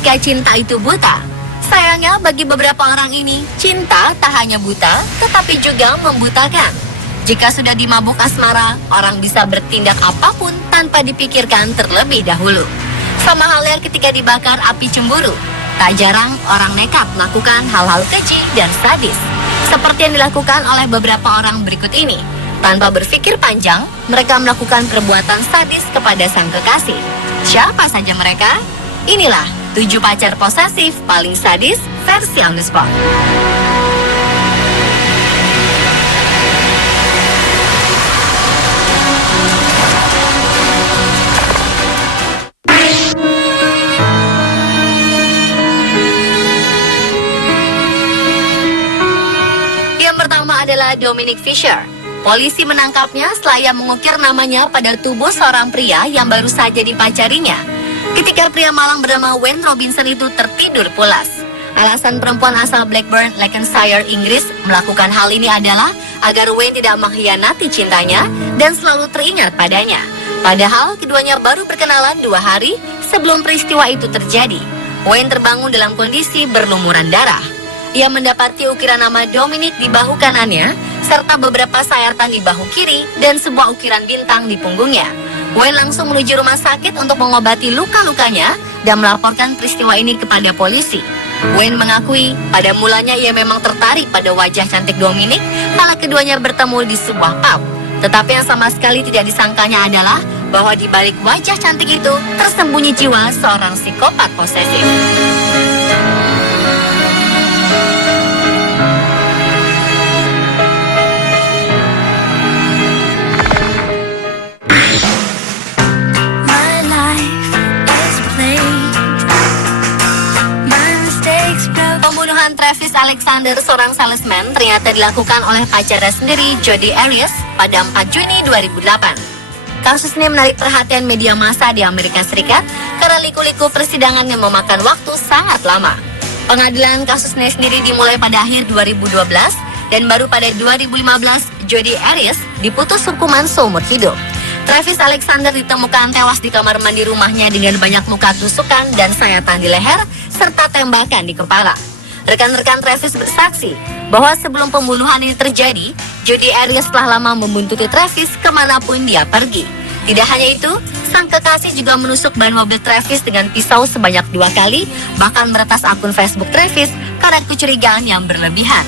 jika cinta itu buta. Sayangnya bagi beberapa orang ini, cinta tak hanya buta, tetapi juga membutakan. Jika sudah dimabuk asmara, orang bisa bertindak apapun tanpa dipikirkan terlebih dahulu. Sama halnya ketika dibakar api cemburu. Tak jarang orang nekat melakukan hal-hal keji dan sadis. Seperti yang dilakukan oleh beberapa orang berikut ini. Tanpa berpikir panjang, mereka melakukan perbuatan sadis kepada sang kekasih. Siapa saja mereka? Inilah 7 pacar posesif paling sadis versi On The Spot. Yang pertama adalah Dominic Fisher. Polisi menangkapnya setelah ia mengukir namanya pada tubuh seorang pria yang baru saja dipacarinya. Ketika pria malang bernama Wayne Robinson itu tertidur pulas. Alasan perempuan asal Blackburn, Lancashire, Inggris melakukan hal ini adalah agar Wayne tidak mengkhianati cintanya dan selalu teringat padanya. Padahal keduanya baru berkenalan 2 hari sebelum peristiwa itu terjadi. Wayne terbangun dalam kondisi berlumuran darah. Ia mendapati ukiran nama Dominic di bahu kanannya, serta beberapa sayatan di bahu kiri dan sebuah ukiran bintang di punggungnya. Wayne langsung menuju rumah sakit untuk mengobati luka-lukanya dan melaporkan peristiwa ini kepada polisi. Wayne mengakui pada mulanya ia memang tertarik pada wajah cantik Dominic kala keduanya bertemu di sebuah pub. Tetapi yang sama sekali tidak disangkanya adalah bahwa di balik wajah cantik itu tersembunyi jiwa seorang psikopat posesif. Pembunuhan Travis Alexander, seorang salesman, ternyata dilakukan oleh pacarnya sendiri, Jodi Arias, pada 4 Juni 2008. Kasus ini menarik perhatian media massa di Amerika Serikat karena liku-liku persidangan yang memakan waktu sangat lama. Pengadilan kasus ini sendiri dimulai pada akhir 2012 dan baru pada 2015 Jodi Arias diputus hukuman seumur hidup. Travis Alexander ditemukan tewas di kamar mandi rumahnya dengan banyak luka tusukan dan sayatan di leher serta tembakan di kepala. Rekan-rekan Travis bersaksi bahwa sebelum pembunuhan ini terjadi, Jodi Arias telah lama membuntuti Travis kemanapun dia pergi. Tidak hanya itu, sang kekasih juga menusuk ban mobil Travis dengan pisau sebanyak 2 kali, bahkan meretas akun Facebook Travis karena kecurigaan yang berlebihan.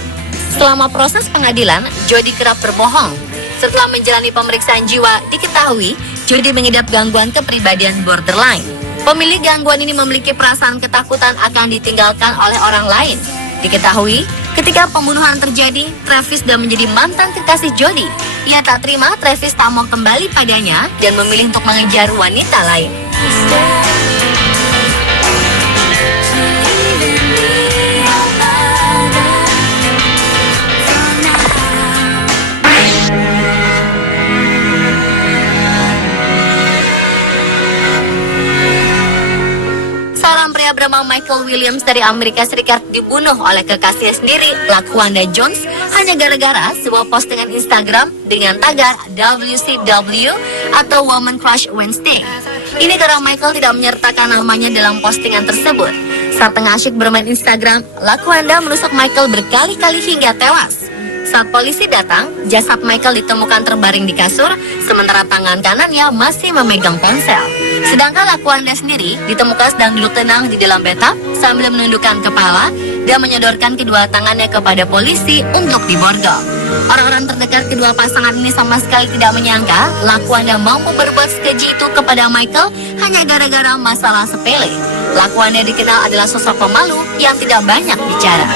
Selama proses pengadilan, Jodi kerap berbohong. Setelah menjalani pemeriksaan jiwa, diketahui Jodi mengidap gangguan kepribadian borderline. Pemilik gangguan ini memiliki perasaan ketakutan akan ditinggalkan oleh orang lain. Diketahui, ketika pembunuhan terjadi, Travis sudah menjadi mantan kekasih Jodi. Ia tak terima Travis tak mau kembali padanya dan memilih untuk mengejar wanita lain. Bernama Michael Williams dari Amerika Serikat dibunuh oleh kekasihnya sendiri, Laquanda Jones, hanya gara-gara sebuah postingan Instagram dengan tagar WCW atau Woman Crush Wednesday. Ini karena Michael tidak menyertakan namanya dalam postingan tersebut. Saat tengah asyik bermain Instagram, Laquanda menusuk Michael berkali-kali hingga tewas. Saat polisi datang, jasad Michael ditemukan terbaring di kasur, sementara tangan kanannya masih memegang ponsel. Sedangkan Laquanda sendiri ditemukan sedang duduk tenang di dalam bathtub sambil menundukkan kepala dan menyodorkan kedua tangannya kepada polisi untuk diborgol. Orang-orang terdekat kedua pasangan ini sama sekali tidak menyangka Laquanda mampu berbuat sekeji itu kepada Michael hanya gara-gara masalah sepele. Laquanda dikenal adalah sosok pemalu yang tidak banyak bicara.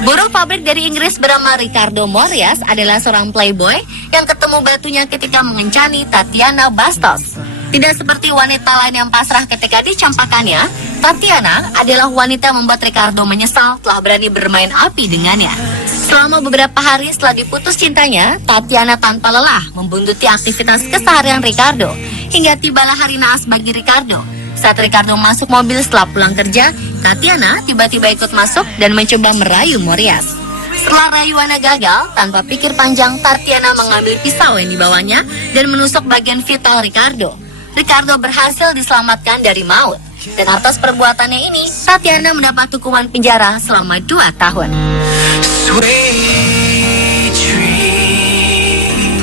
Buruh pabrik dari Inggris bernama Ricardo Morias adalah seorang playboy yang ketemu batunya ketika mengencani Tatiana Bastos. Tidak seperti wanita lain yang pasrah ketika dicampakannya, Tatiana adalah wanita yang membuat Ricardo menyesal telah berani bermain api dengannya. Selama beberapa hari setelah diputus cintanya, Tatiana tanpa lelah membuntuti aktivitas keseharian Ricardo hingga tibalah hari naas bagi Ricardo. Saat Ricardo masuk mobil setelah pulang kerja, Tatiana tiba-tiba ikut masuk dan mencoba merayu Morias. Setelah rayuannya gagal, tanpa pikir panjang, Tatiana mengambil pisau yang dibawanya dan menusuk bagian vital Ricardo. Ricardo berhasil diselamatkan dari maut. Dan atas perbuatannya ini, Tatiana mendapat hukuman penjara selama 2 tahun. Sweet dream.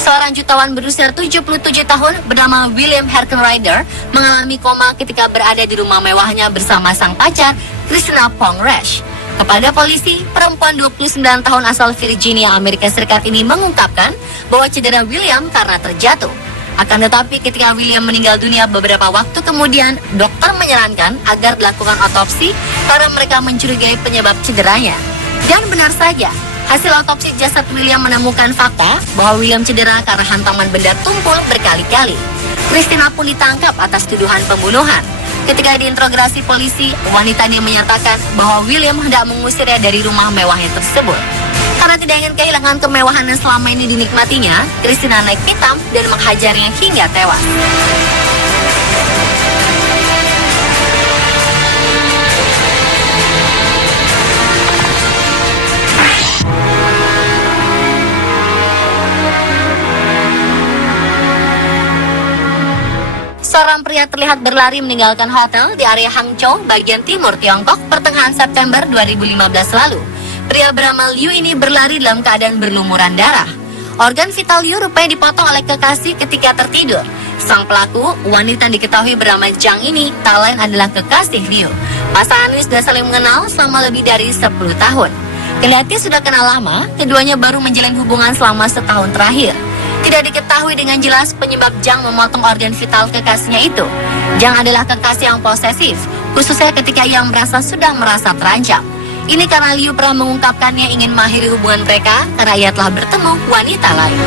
Seorang jutawan berusia 77 tahun bernama William Herkenrider mengalami koma ketika berada di rumah mewahnya bersama sang pacar, Christina Pongresh. Kepada polisi, perempuan 29 tahun asal Virginia, Amerika Serikat ini mengungkapkan bahwa cedera William karena terjatuh. Akan tetapi ketika William meninggal dunia beberapa waktu kemudian, dokter menyarankan agar dilakukan otopsi karena mereka mencurigai penyebab cederanya. Dan benar saja, hasil otopsi jasad William menemukan fakta bahwa William cedera karena hantaman benda tumpul berkali-kali. Christina pun ditangkap atas tuduhan pembunuhan. Ketika diinterogasi polisi, wanita ini menyatakan bahwa William hendak mengusirnya dari rumah mewahnya tersebut. Karena tidak ingin kehilangan kemewahan yang selama ini dinikmatinya, Christina naik pitam dan menghajarnya hingga tewas. Seorang pria terlihat berlari meninggalkan hotel di area Hangzhou, bagian timur Tiongkok, pertengahan September 2015 lalu. Pria bernama Liu ini berlari dalam keadaan berlumuran darah. Organ vital Liu rupanya dipotong oleh kekasih ketika tertidur. Sang pelaku, wanita yang diketahui bernama Zhang ini, tak lain adalah kekasih Liu. Pasangan ini sudah saling mengenal selama lebih dari 10 tahun. Kendati sudah kenal lama, keduanya baru menjalin hubungan selama setahun terakhir. Tidak diketahui dengan jelas penyebab Zhang memotong organ vital kekasihnya itu. Zhang adalah kekasih yang posesif, khususnya ketika ia sudah merasa terancam. Ini karena Liu pernah mengungkapkannya ingin mengakhiri hubungan mereka karena ia telah bertemu wanita lain.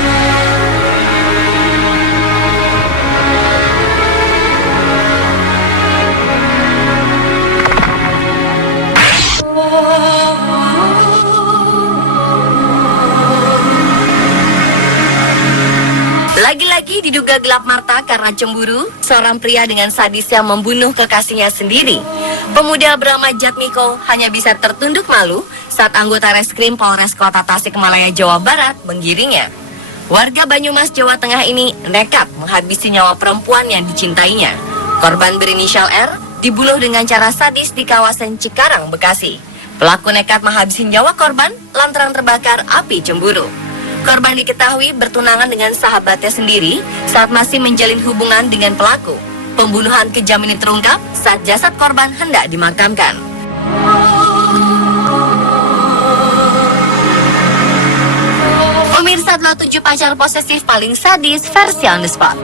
Lagi-lagi diduga gelap mata karena cemburu, seorang pria dengan sadisnya membunuh kekasihnya sendiri. Pemuda bernama Jatmiko hanya bisa tertunduk malu saat anggota reskrim Polres Kota Tasikmalaya, Jawa Barat menggiringnya. Warga Banyumas, Jawa Tengah ini nekat menghabisi nyawa perempuan yang dicintainya. Korban berinisial R dibunuh dengan cara sadis di kawasan Cikarang, Bekasi. Pelaku nekat menghabisi nyawa korban lantaran terbakar api cemburu. Korban diketahui bertunangan dengan sahabatnya sendiri saat masih menjalin hubungan dengan pelaku. Pembunuhan kejam ini terungkap saat jasad korban hendak dimakamkan. Pemirsa, adalah 7 pacar posesif paling sadis versi On The Spot.